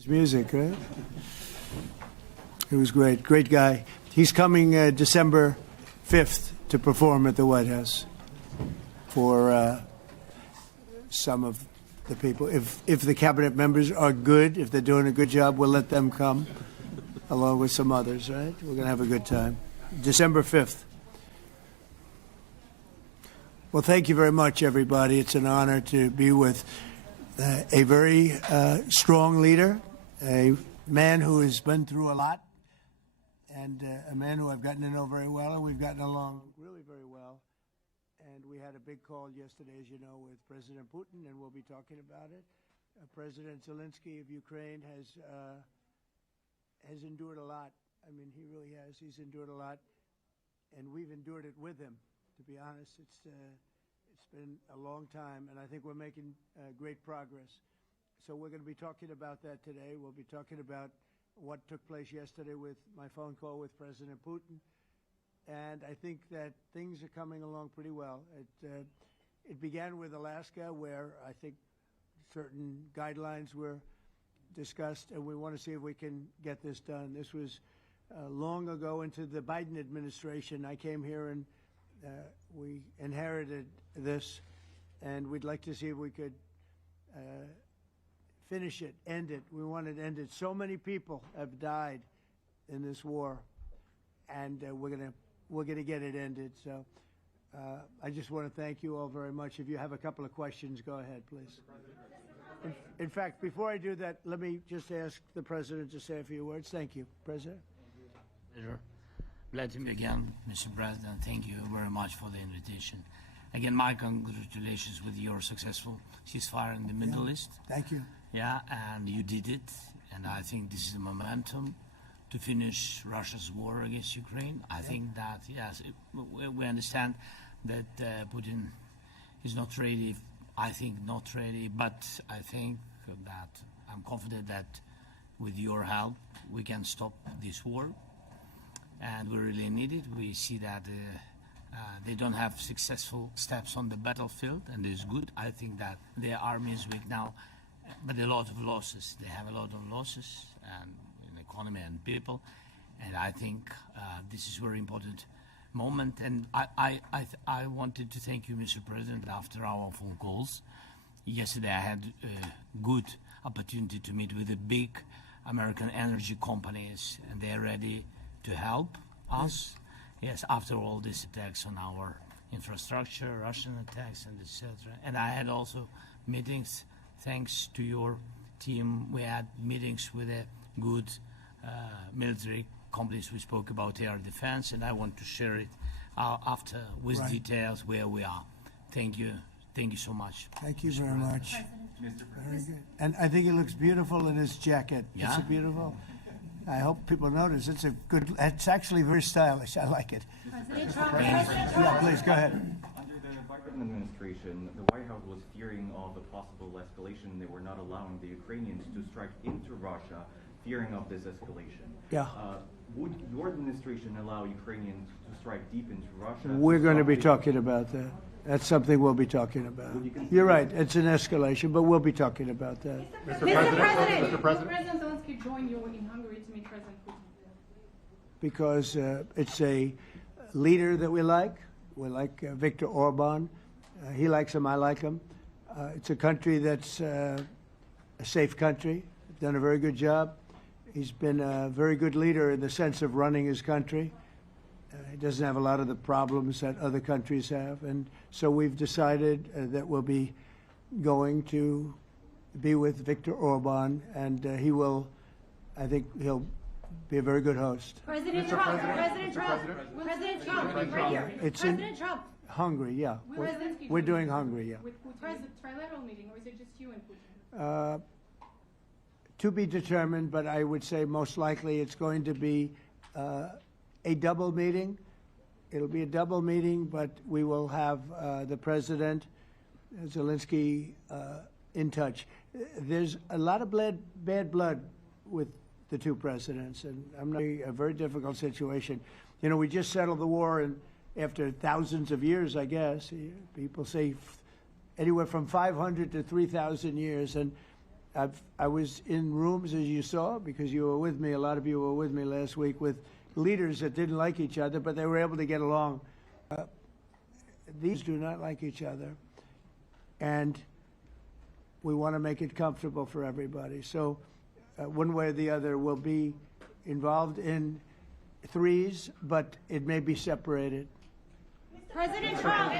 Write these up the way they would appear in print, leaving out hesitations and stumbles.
His music, right? It was great. Great guy. He's coming December 5th to perform at the White House for some of the people. If the cabinet members are good, if they're doing a good job, we'll let them come along with some others, right? We're going to have a good time. December 5th. Well, thank you very much, everybody. It's an honor to be with a very strong leader, a man who has been through a lot, and a man who I've gotten to know very well, and we've gotten along really very well. And we had a big call yesterday, as you know, with President Putin, and we'll be talking about it. President Zelensky of Ukraine has endured a lot. I mean, he really has. He's endured a lot, and we've endured it with him. To be honest, it's been a long time, and I think we're making great progress. So we're going to be talking about that today. We'll be talking about what took place yesterday with my phone call with President Putin, and I think that things are coming along pretty well. It began with Alaska, where I think certain guidelines were discussed, and we want to see if we can get this done. This was long ago into the Biden administration. I came here and we inherited this, and we'd like to see if we could finish it, end it. We want it ended. So many people have died in this war, and we're gonna get it ended. So I just want to thank you all very much. If you have a couple of questions, go ahead, please. In fact, before I do that, let me just ask the President to say a few words. Thank you, President. Pleasure. Vladimir, again, Mr. President, thank you very much for the invitation. Again, my congratulations with your successful ceasefire in the Middle East. Thank you. Yeah, and you did it, and I think this is the momentum to finish Russia's war against Ukraine. I think that, yes, we understand that Putin is not ready. I think not ready, but I think that I'm confident that with your help, we can stop this war. And we really need it. We see that they don't have successful steps on the battlefield, and it's good. I think that their army is weak now, but a lot of losses. They have a lot of losses and in economy and people, and I think this is a very important moment. And I wanted to thank you, Mr. President, after our phone calls. Yesterday I had a good opportunity to meet with the big American energy companies, and they're ready to help us. Yes, after all these attacks on our infrastructure, Russian attacks, and etc. And I had also meetings, thanks to your team. We had meetings with a good military companies. We spoke about air defense, and I want to share it after with details where we are. Thank you. Thank you so much. Thank you very much. Very good. And I think it looks beautiful in his jacket. Yeah? It's a beautiful. I hope people notice. It's a good. It's actually very stylish. I like it. President Trump. Yeah, please go ahead. Under the Biden administration, the White House was fearing of a possible escalation. They were not allowing the Ukrainians to strike into Russia, fearing of this escalation. Yeah. Would your administration allow Ukrainians to strike deep into Russia? We're going to be talking about that. That's something we'll be talking about. You're right. It's an escalation, but we'll be talking about that. Mr. President. Will President Zelensky join you in Hungary to meet President Putin? Because it's a leader that we like. We like Viktor Orban. He likes him. I like him. It's a country that's a safe country. Done a very good job. He's been a very good leader in the sense of running his country. He doesn't have a lot of the problems that other countries have. And so we've decided that we'll be going to be with Viktor Orban, and he will, I think he'll be a very good host. President Trump. President Trump. President Trump. Right here. It's President Trump. Hungary, yeah. We're doing Hungary, yeah. With Putin. Trilateral meeting, or is it just you and Putin? To be determined, but I would say most likely it's going to be a double meeting. It'll be a double meeting, but we will have the President, Zelensky, in touch. There's a lot of bad blood with the two presidents, and I'm not a very difficult situation. You know, we just settled the war, and after thousands of years, I guess, people say anywhere from 500 to 3,000 years, and I was in rooms, as you saw, because you were with me, a lot of you were with me last week, with leaders that didn't like each other, but they were able to get along. These do not like each other, and we want to make it comfortable for everybody. So one way or the other, we'll be involved in threes, but it may be separated. President Trump.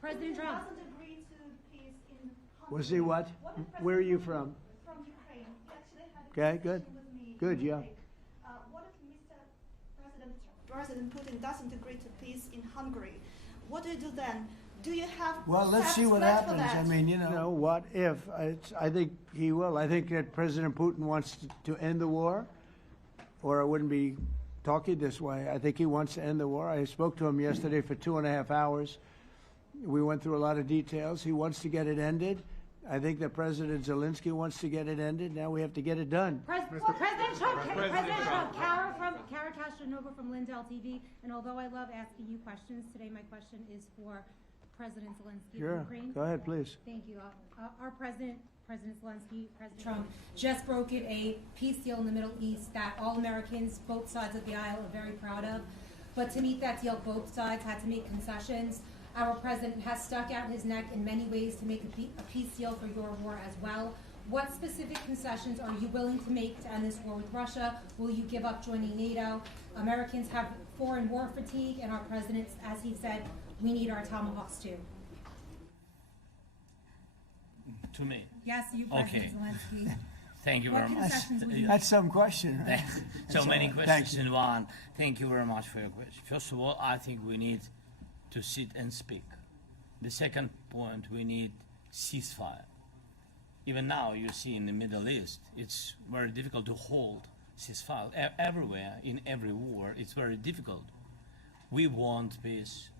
President Trump. Was he what? Where are you from? From Ukraine. He actually had a Okay, good. conversation with me Good, this yeah. week. What if President Putin doesn't agree to peace in Hungary? What do you do then? Do you have Well, let's steps see what planned for happens. I that? mean, you know, what if? I think he will. I think that President Putin wants to end the war, or I wouldn't be talking this way. I think he wants to end the war. I spoke to him yesterday for 2.5 hours. We went through a lot of details. He wants to get it ended. I think that President Zelensky wants to get it ended. Now we have to get it done. President Trump. Kara Castronova from Lindell TV. And although I love asking you questions, today my question is for President Zelensky Sure. of Ukraine. Go ahead, please. Thank you. Our President Zelensky, President Trump, just brokered a peace deal in the Middle East that all Americans, both sides of the aisle, are very proud of. But to meet that deal, both sides had to make concessions. Our president has stuck out his neck in many ways to make a peace deal for your war as well. What specific concessions are you willing to make to end this war with Russia? Will you give up joining NATO? Americans have foreign war fatigue, and our president, as he said, we need our tomahawks too. To me. Yes, you, President Zelensky. Thank you What very much. concessions will you That's some question. Right? So many Thank questions you. in one. Thank you very much for your question. First of all, I think we need to sit and speak. The second point, we need ceasefire. Even now, you see in the Middle East, it's very difficult to hold ceasefire. Everywhere, in every war, it's very difficult. We want peace.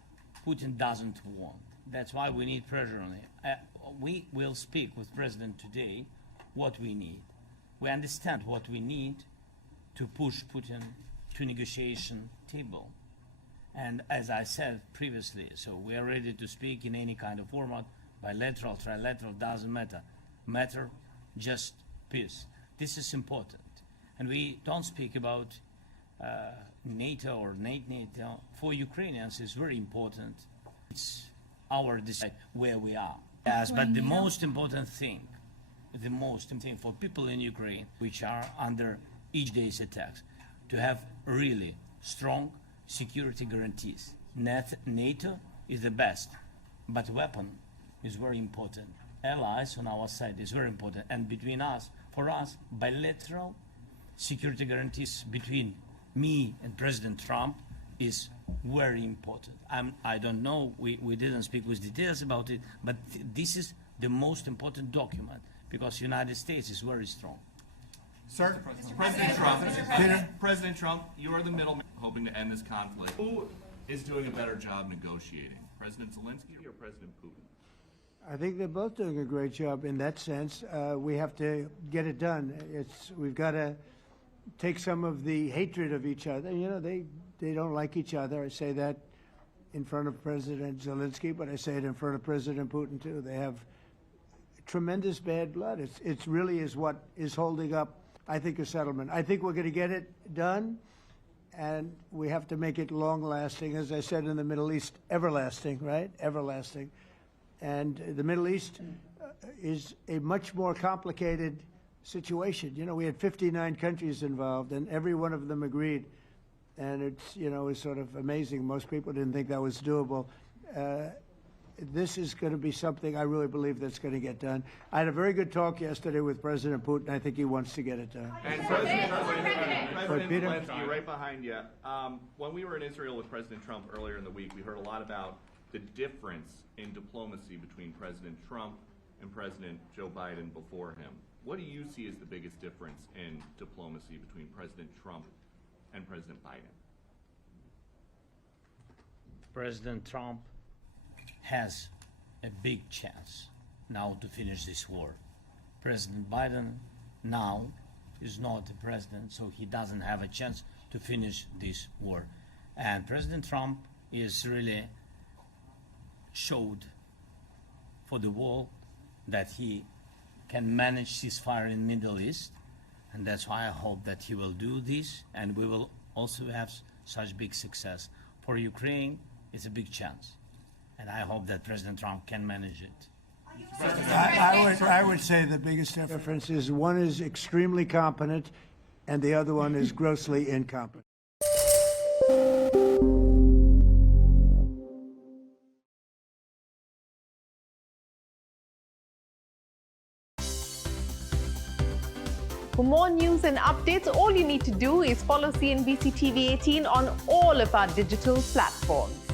Putin doesn't want. That's why we need pressure on him. We will speak with President today what we need. We understand what we need to push Putin to negotiation table. And as I said previously, so we are ready to speak in any kind of format, bilateral, trilateral, doesn't matter. Matter just peace. This is important. And we don't speak about NATO or NATO. For Ukrainians, it's very important. It's our decide where we are. Yes, but the most important thing for people in Ukraine, which are under each day's attacks, to have really strong security guarantees. NATO is the best, but weapon is very important. Allies on our side is very important. And between us, for us, bilateral security guarantees between me and President Trump is very important. I don't know, we didn't speak with details about it, but this is the most important document because United States is very strong. Sir, President Trump, you are the middleman hoping to end this conflict. Who is doing a better job negotiating, President Zelensky or President Putin? I think they're both doing a great job in that sense. We have to get it done. We've got to take some of the hatred of each other. You know, they don't like each other. I say that in front of President Zelensky, but I say it in front of President Putin too. They have tremendous bad blood. It really is what is holding up, I think, a settlement. I think we're going to get it done, and we have to make it long-lasting. As I said in the Middle East, everlasting, right? Everlasting. And the Middle East is a much more complicated situation. You know, we had 59 countries involved, and every one of them agreed. And it's, you know, it's sort of amazing. Most people didn't think that was doable. This is going to be something I really believe that's going to get done. I had a very good talk yesterday with President Putin. I think he wants to get it done. And President Peter? Zelensky, right behind you. When we were in Israel with President Trump earlier in the week, we heard a lot about the difference in diplomacy between President Trump and President Joe Biden before him. What do you see as the biggest difference in diplomacy between President Trump and President Biden? President Trump has a big chance now to finish this war. President Biden now is not the president, so he doesn't have a chance to finish this war. And President Trump is really showed for the world that he can manage ceasefire in Middle East, and that's why I hope that he will do this, and we will also have such big success. For Ukraine, it's a big chance, and I hope that President Trump can manage it. I would say the biggest difference is one is extremely competent and the other one is grossly incompetent. For more news and updates, all you need to do is follow CNBC TV 18 on all of our digital platforms.